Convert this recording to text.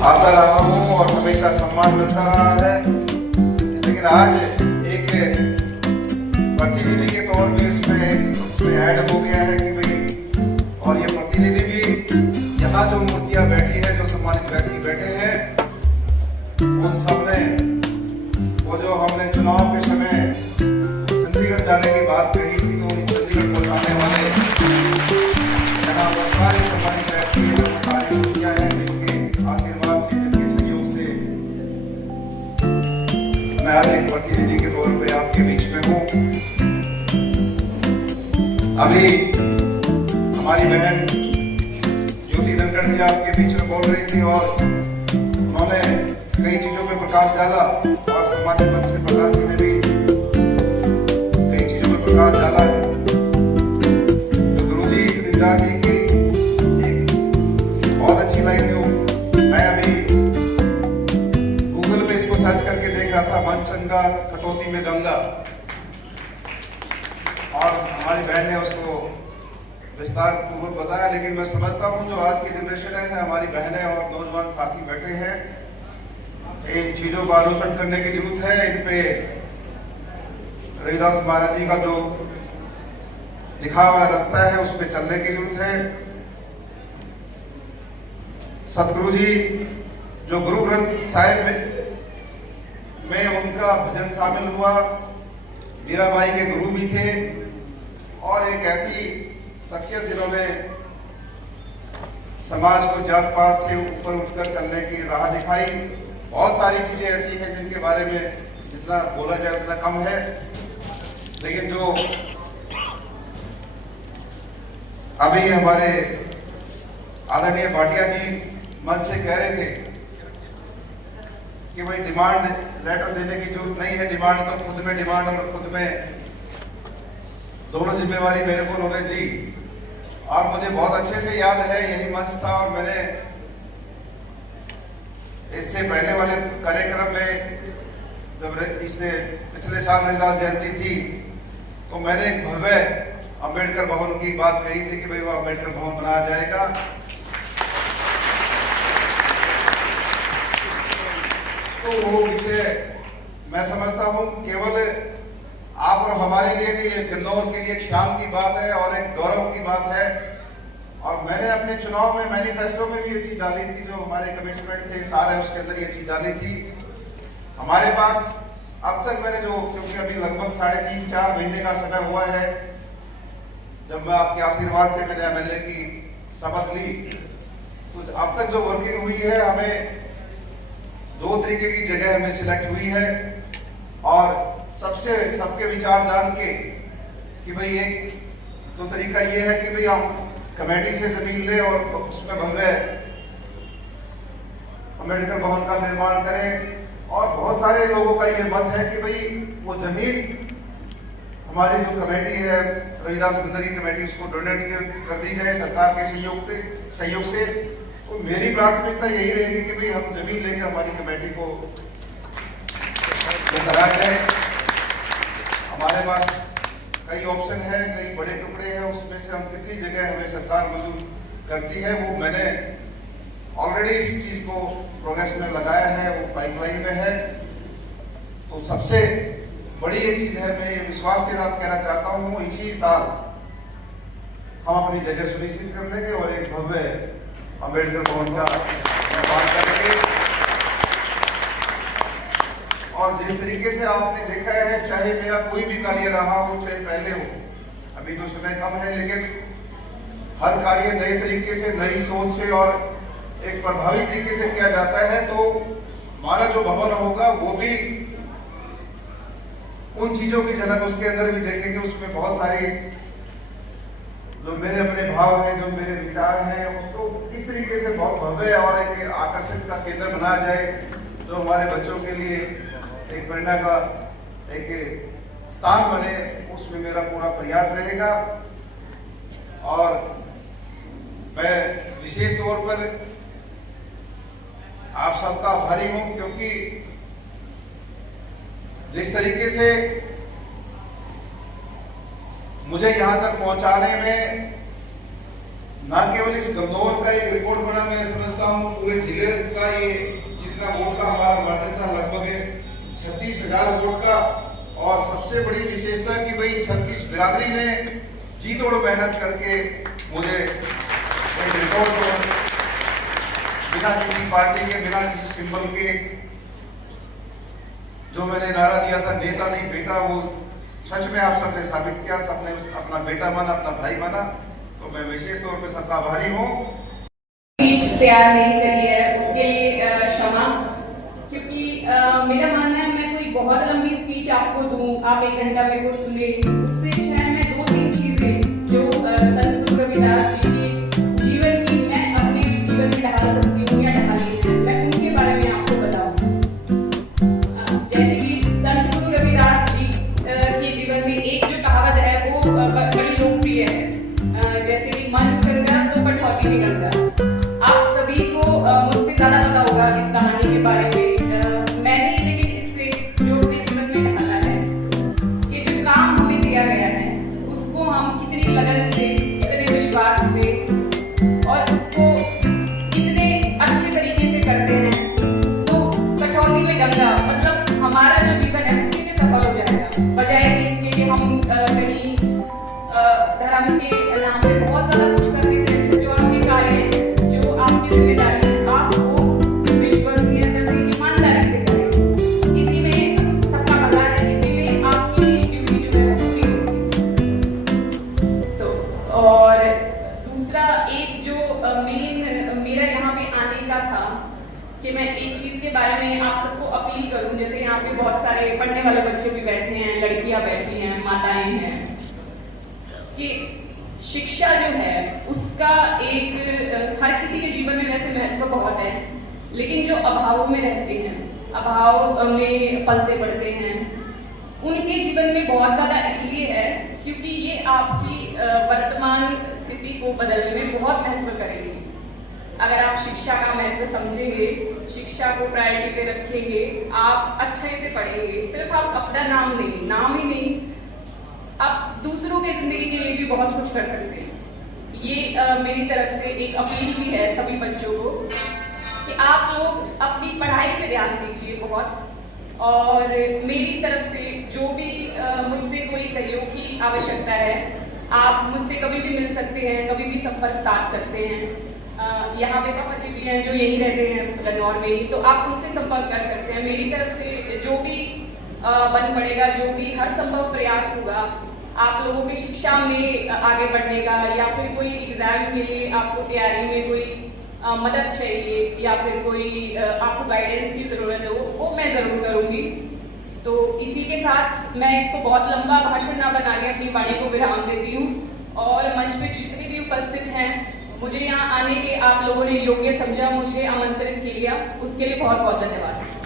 आता रहा हूँ और हमेशा सम्मान मिलता रहा है, लेकिन आज एक प्रतिनिधि के तौर पे इसमें ऐड हो गया है कि भाई, और ये प्रतिनिधि भी यहाँ जो मूर्तियाँ बैठी है, जो सम्मानित व्यक्ति बैठे हैं, उन सब ने वो जो हमने चुनाव के समय चंडीगढ़ जाने की बात कही थी, तो चंडीगढ़ पहुँचाने वाले यहाँ वो सारे सम्मानित व्यक्ति हैं, वो सारी मूर्तियाँ हैं जिनके आशीर्वाद से, जिनके सहयोग से मैं आज एक प्रतिनिधि के तौर पे आपके बीच में हूँ। अभी हमारी बहन ज्योति धनखड़ जी आपके बीच में बोल रही थी और उन्होंने कई चीजों पे प्रकाश डाला, और सम्मानित मंच से प्रधान जी ने भी कई चीजों पे प्रकाश डाला। जो गुरुजी रविदास जी की एक बहुत अच्छी लाइन, जो मैं अभी गूगल पे इसको सर्च करके देख रहा था, मन चंगा कटौती में गंगा, और हमारी बहन ने उसको विस्तार पूर्वक बताया। लेकिन मैं समझता हूं जो आज की जनरेशन है, हमारी बहनें और नौजवान साथी बैठे हैं, इन चीजों का अनुसरण करने की जरूरत है। इन पे रविदास महाराज जी का जो लिखा हुआ रास्ता है, उस पर चलने की जरूरत है। सतगुरु जी जो गुरु ग्रंथ साहिब में उनका भजन शामिल हुआ, मीराबाई के गुरु भी थे, और एक ऐसी शख्सियत जिन्होंने समाज को जात पात से ऊपर उठकर चलने की राह दिखाई। बहुत सारी चीजें ऐसी हैं जिनके बारे में जितना बोला जाए उतना कम है, लेकिन जो अभी हमारे आदरणीय भाटिया जी मंच से कह रहे थे कि भाई डिमांड लेटर देने की जरूरत नहीं है, डिमांड तो खुद में डिमांड और खुद में दोनों जिम्मेवारी मेरे को उन्होंने दी। और मुझे बहुत अच्छे से याद है, यही मंच था, और मैंने इससे पहले वाले कार्यक्रम में जब इससे पिछले साल रविदास जयंती थी, तो मैंने एक भव्य अंबेडकर भवन की बात कही थी कि भाई वो अंबेडकर भवन बनाया जाएगा। तो वो विषय मैं समझता हूं केवल आप और हमारे लिए नहीं, गन्नौर के लिए एक शान की बात है और एक गौरव की बात है। और मैंने अपने चुनाव में मैनिफेस्टो में भी ये चीज डाली थी, जो हमारे कमिटमेंट थे सारे, उसके अंदर ये चीज डाली थी। हमारे पास अब तक मैंने जो, क्योंकि अभी लगभग 3.5-4 महीने का समय हुआ है जब मैं आपके आशीर्वाद से मैंने एमएलए की शपथ ली, तो अब तक जो वर्किंग हुई है, हमें 2 तरीके की जगह हमें सिलेक्ट हुई है, और सबके विचार जान के कि भाई एक तो तरीका ये है कि भाई हम कमेटी से जमीन ले और उसमें भव्य अंबेडकर भवन का निर्माण करें। और बहुत सारे लोगों का ये मत है कि भाई वो जमीन हमारी जो कमेटी है, रविदास सुंदरी कमेटी, उसको डोनेट कर दी जाए सरकार के सहयोग से। तो मेरी प्राथमिकता यही रहेगी कि भाई हम जमीन लेकर हमारी कमेटी को कराया जाए। हमारे पास कई ऑप्शन है, कई बड़े टुकड़े हैं, उसमें से हम कितनी जगह हमें सरकार मंजूर करती है, वो मैंने ऑलरेडी इस चीज को प्रोग्रेस में लगाया है, वो पाइपलाइन में है। तो सबसे बड़ी एक चीज है, मैं ये विश्वास के साथ कहना चाहता हूँ, इसी साल हम अपनी जगह सुनिश्चित कर लेंगे और एक भव्य अंबेडकर भवन का निर्माण करेंगे। और जिस तरीके से आपने देखा है, चाहे मेरा कोई भी कार्य रहा हो, चाहे पहले हो, अभी तो समय कम है, लेकिन हर कार्य नए तरीके से, नई सोच से और एक प्रभावी तरीके से किया जाता है। तो हमारा जो भवन होगा वो भी उन चीजों की झलक उसके अंदर भी देखेंगे। उसमें बहुत सारी जो मेरे अपने भाव हैं, जो मेरे विचार हैं, उसको इस तरीके से बहुत भव्य और एक आकर्षण का केंद्र बनाया जाए, जो हमारे बच्चों के लिए एक प्रेरणा का एक स्थान बने। उसमें मेरा पूरा प्रयास रहेगा। और मैं विशेष तौर पर आप सबका आभारी हूं, क्योंकि जिस तरीके से मुझे यहां तक पहुंचाने में ना केवल इस गंदौर का एक रिकॉर्ड बना, मैं समझता हूँ पूरे जिले का ये जितना वोट का हमारा मार्जिन था लगभग 36,000 वोट का। और सबसे बड़ी विशेषता कि भाई 36 बिरादरी ने जी तोड़ मेहनत करके मुझे एक रिकॉर्ड, बिना किसी पार्टी के, बिना किसी सिंबल के, जो मैंने नारा दिया था नेता नहीं बेटा, वो सच में आप सबने साबित किया, सबने अपना बेटा माना, अपना भाई माना। तो मैं विशेष तौर पे सबका आभारी हूँ। स्पीच तैयार नहीं करी है उसके लिए क्षमा, क्योंकि मेरा मानना है मैं कोई बहुत लंबी स्पीच आपको दूं, आप 1 घंटा मेरे को सुने, उससे अच्छा है मैं 2-3 चीजें जो संत गुरु रविदास जी के जीवन की मैं अपने जीवन में ढाल सकती हूँ या ढाली है, मैं उनके बारे में आपको बताऊं। जैसे कि संत गुरु रविदास जी के जीवन में एक जो कहावत है वो बड़ी लोकप्रिय है, जैसे कि मन चल गया तो कठौती निकल गया। आप सभी को मुझसे ज्यादा पता होगा इस कहानी के बारे में। मैंने लेकिन इससे जो अपने जीवन में ढाला है कि जो काम हमें दिया गया है उसको हम कितनी लगन से, कितने विश्वास से और उसको कितने अच्छे तरीके से करते हैं, तो कठौती में गंगा मतलब हमारा जो जीवन है उसी में सफल हो जाएगा, बजाय कि इसके कि हम कहीं धर्म के नाम पे बहुत ज्यादा कुछ करने से अच्छा जो आपके कार्य है, जो आपकी जिम्मेदारी है, आप वो विश्वसनीयता से, ईमानदारी से करें। इसी में सबका भला है, इसी में आपकी ड्यूटी जो है पूरी होगी। तो और दूसरा एक जो मेरा यहाँ पे आने का था कि मैं एक चीज के बारे में आप सबको अपील करूं, जैसे यहाँ पे बहुत सारे पढ़ने वाले बच्चे भी बैठे हैं, लड़कियां बैठी हैं, माताएं हैं, कि शिक्षा जो है उसका एक हर किसी के जीवन में वैसे महत्व बहुत है, लेकिन जो अभावों में रहते हैं, अभाव में पलते बढ़ते हैं, उनके जीवन में बहुत ज्यादा इसलिए है क्योंकि ये आपकी वर्तमान स्थिति को बदलने में बहुत महत्व करेगी। अगर आप शिक्षा का महत्व समझेंगे, शिक्षा को प्रायोरिटी पे रखेंगे, आप अच्छे से पढ़ेंगे, सिर्फ आप अपना नाम ही नहीं, आप दूसरों के जिंदगी के लिए भी बहुत कुछ कर सकते हैं। ये मेरी तरफ से एक अपील भी है सभी बच्चों को कि आप लोग अपनी पढ़ाई पे ध्यान दीजिए बहुत, और मेरी तरफ से जो भी मुझसे कोई सहयोग की आवश्यकता है, आप मुझसे कभी भी मिल सकते हैं, कभी भी संपर्क साध सकते हैं। यहाँ पे पापा जी भी हैं जो यही रहते हैं गन्नौर में ही, तो आप उनसे संपर्क कर सकते हैं। मेरी तरफ से जो भी बन पड़ेगा, जो भी हर संभव प्रयास होगा आप लोगों की शिक्षा में आगे बढ़ने का, या फिर कोई एग्जाम के लिए आपको तैयारी में कोई मदद चाहिए या फिर कोई आपको गाइडेंस की जरूरत हो, वो मैं जरूर करूंगी। तो इसी के साथ मैं इसको बहुत लंबा भाषण ना बना के अपनी वाणी को विराम देती हूँ, और मंच पे जितने भी उपस्थित हैं, मुझे यहाँ आने के आप लोगों ने योग्य समझा, मुझे आमंत्रित किया, उसके लिए बहुत बहुत धन्यवाद।